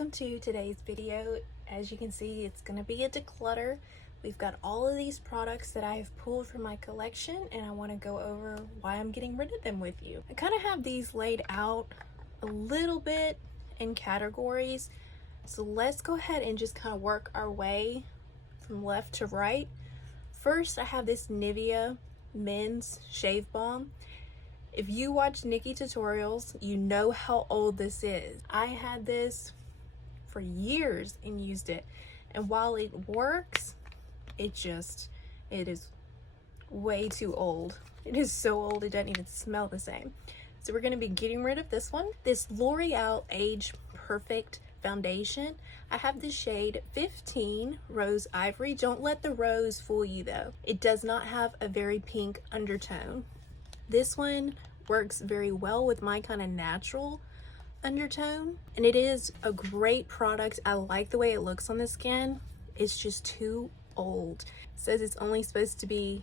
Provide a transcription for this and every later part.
welcome to today's video. As you can see, it's going to be a declutter. We've got all of these products that I have pulled from my collection, and I want to go over why I'm getting rid of them with you. I kind of have these laid out a little bit in categories, so let's go ahead and just kind of work our way from left to right. First, I have this Nivea men's shave balm. If you watch Nikki tutorials, you know how old this is. I had this for years and used it, and while it works, it is way too old. It is so old it doesn't even smell the same. So we're going to be getting rid of this one. This L'Oreal Age Perfect foundation. I have the shade 15 Rose Ivory. Don't let the rose fool you though. It does not have a very pink undertone. This one works very well with my kind of natural undertone, and it is a great product. I like the way it looks on the skin. It's just too old. It says it's only supposed to be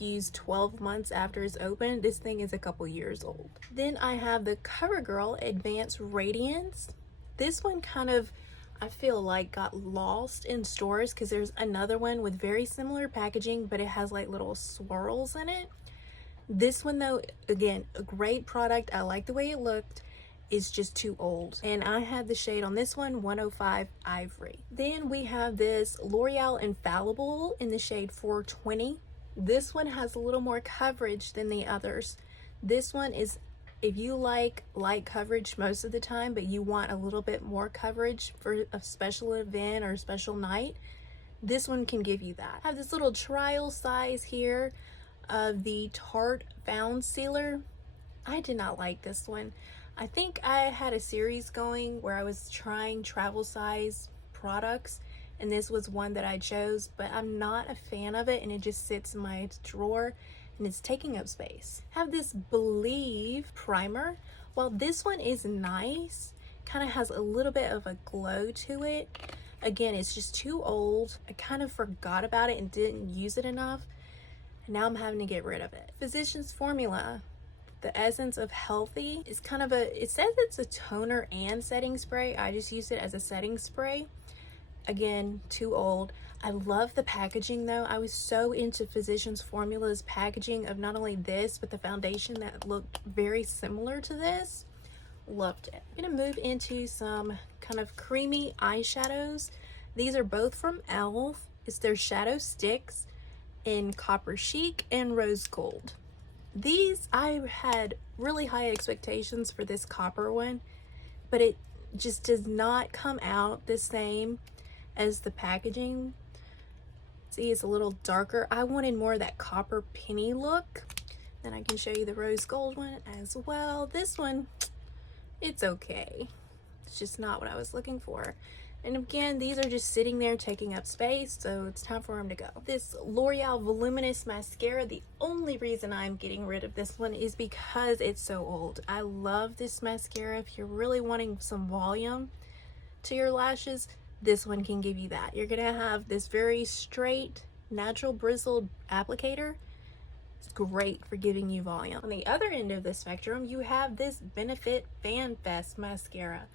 used 12 months after it's opened. This thing is a couple years old. Then I have the CoverGirl Advanced Radiance. This one kind of, I feel like, got lost in stores because there's another one with very similar packaging, but it has like little swirls in it. This one though, again, a great product. I like the way it looked. It's just too old. And I had the shade on this one, 105 Ivory. Then we have this L'Oreal Infallible in the shade 420. This one has a little more coverage than the others. This one is, if you like light coverage most of the time, but you want a little bit more coverage for a special event or a special night, this one can give you that. I have this little trial size here of the Tarte Found Sealer. I did not like this one. I think I had a series going where I was trying travel size products, and this was one that I chose, but I'm not a fan of it, and it just sits in my drawer and it's taking up space. I have this Believe primer. While this one is nice, kind of has a little bit of a glow to it, again, it's just too old. I kind of forgot about it and didn't use it enough, and now I'm having to get rid of it. Physicians Formula, the Essence of Healthy, is kind of it says it's a toner and setting spray. I just used it as a setting spray. Again, too old. I love the packaging though. I was so into Physicians Formula's packaging of not only this, but the foundation that looked very similar to this. Loved it. I'm gonna move into some kind of creamy eyeshadows. These are both from e.l.f. It's their shadow sticks in Copper Chic and Rose Gold. These, I had really high expectations for this copper one, but it just does not come out the same as the packaging. See, it's a little darker. I wanted more of that copper penny look. Then I can show you the Rose Gold one as well. This one, it's okay. It's just not what I was looking for. And again, these are just sitting there taking up space, so it's time for them to go. This L'Oreal Voluminous Mascara, the only reason I'm getting rid of this one is because it's so old. I love this mascara. If you're really wanting some volume to your lashes, this one can give you that. You're gonna have this very straight, natural bristled applicator. It's great for giving you volume. On the other end of the spectrum, you have this Benefit Fan Fest mascara.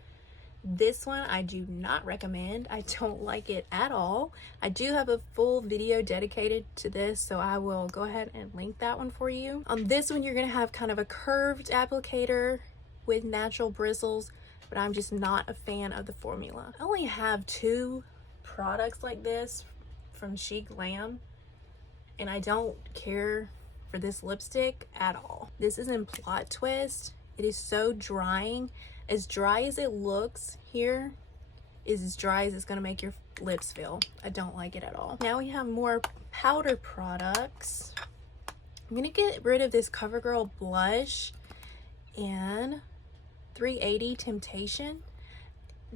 This one I do not recommend. I don't like it at all. I do have a full video dedicated to this, so I will go ahead and link that one for you. On this one, you're gonna have kind of a curved applicator with natural bristles, but I'm just not a fan of the formula. I only have 2 products like this from Chic Glam, and I don't care for this lipstick at all. This is in Plot Twist. It is so drying. As dry as it looks here is as dry as it's gonna make your lips feel. I don't like it at all. Now we have more powder products. I'm gonna get rid of this CoverGirl blush and 380 Temptation.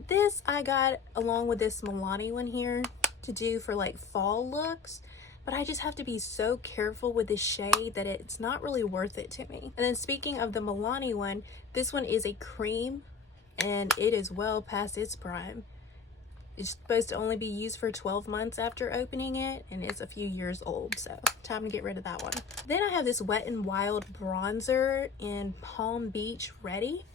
This I got along with this Milani one here to do for like fall looks, but I just have to be so careful with this shade that it's not really worth it to me. And then speaking of the Milani one, this one is a cream and it is well past its prime. It's supposed to only be used for 12 months after opening it, and it's a few years old, so time to get rid of that one. Then I have this Wet n Wild bronzer in Palm Beach Ready.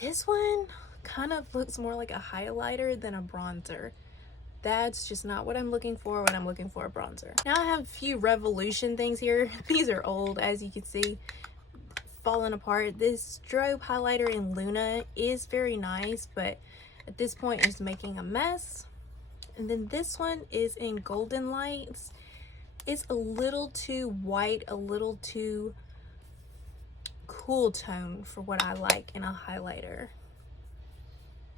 This one kind of looks more like a highlighter than a bronzer. That's just not what I'm looking for when I'm looking for a bronzer. Now I have a few Revolution things here. These are old, as you can see, falling apart. This strobe highlighter in Luna is very nice, but at this point it's making a mess. And then this one is in Golden Lights. It's a little too white, a little too cool tone for what I like in a highlighter.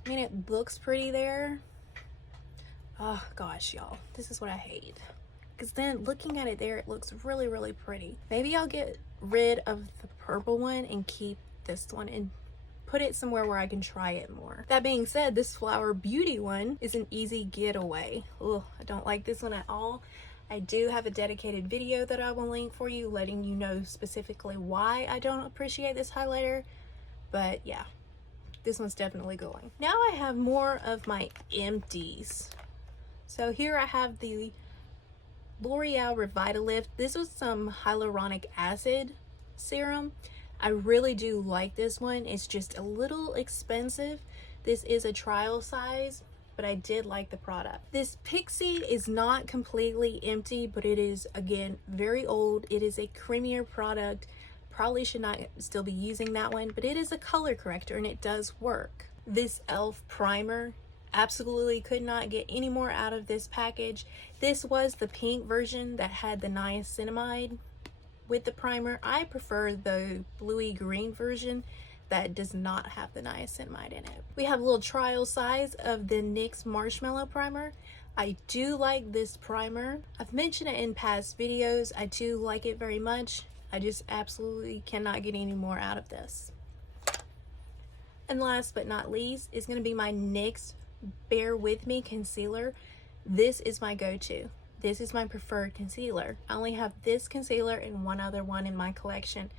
I mean, it looks pretty there. Oh gosh, y'all, this is what I hate. Because then looking at it there, it looks really, really pretty. Maybe I'll get rid of the purple one and keep this one and put it somewhere where I can try it more. That being said, this Flower Beauty one is an easy getaway. Ugh, I don't like this one at all. I do have a dedicated video that I will link for you, letting you know specifically why I don't appreciate this highlighter. But yeah, this one's definitely going. Now I have more of my empties. So here I have the L'Oreal Revitalift. This was some hyaluronic acid serum. I really do like this one. It's just a little expensive. This is a trial size, but I did like the product. This Pixie is not completely empty, but it is, again, very old. It is a creamier product. Probably should not still be using that one, but it is a color corrector and it does work. This e.l.f. primer, absolutely could not get any more out of this package. This was the pink version that had the niacinamide with the primer. I prefer the bluey green version that does not have the niacinamide in it. We have a little trial size of the NYX Marshmallow Primer. I do like this primer. I've mentioned it in past videos. I do like it very much. I just absolutely cannot get any more out of this. And last but not least is going to be my NYX Bear With Me concealer. This is my go-to. This is my preferred concealer. I only have this concealer and one other one in my collection.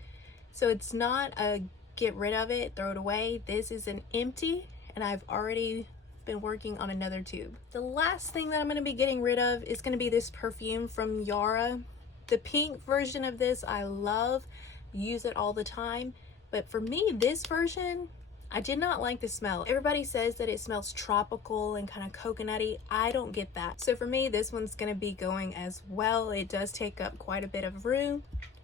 So it's not a get rid of it, throw it away. This is an empty, and I've already been working on another tube. The last thing that I'm going to be getting rid of is going to be this perfume from Yara. The pink version of this I love, use it all the time. But for me, this version, I did not like the smell. Everybody says that it smells tropical and kind of coconutty. I don't get that. So for me, this one's going to be going as well. It does take up quite a bit of room,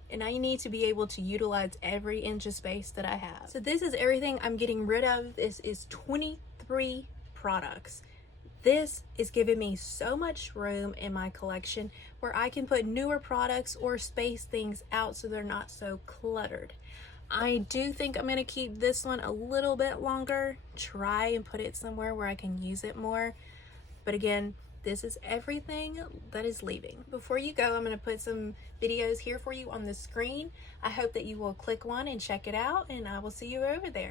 and I need to be able to utilize every inch of space that I have. So this is everything I'm getting rid of. This is 23 products. This is giving me so much room in my collection where I can put newer products or space things out so they're not so cluttered. I do think I'm going to keep this one a little bit longer, try and put it somewhere where I can use it more. But again, this is everything that is leaving. Before you go, I'm going to put some videos here for you on the screen. I hope that you will click one and check it out, and I will see you over there.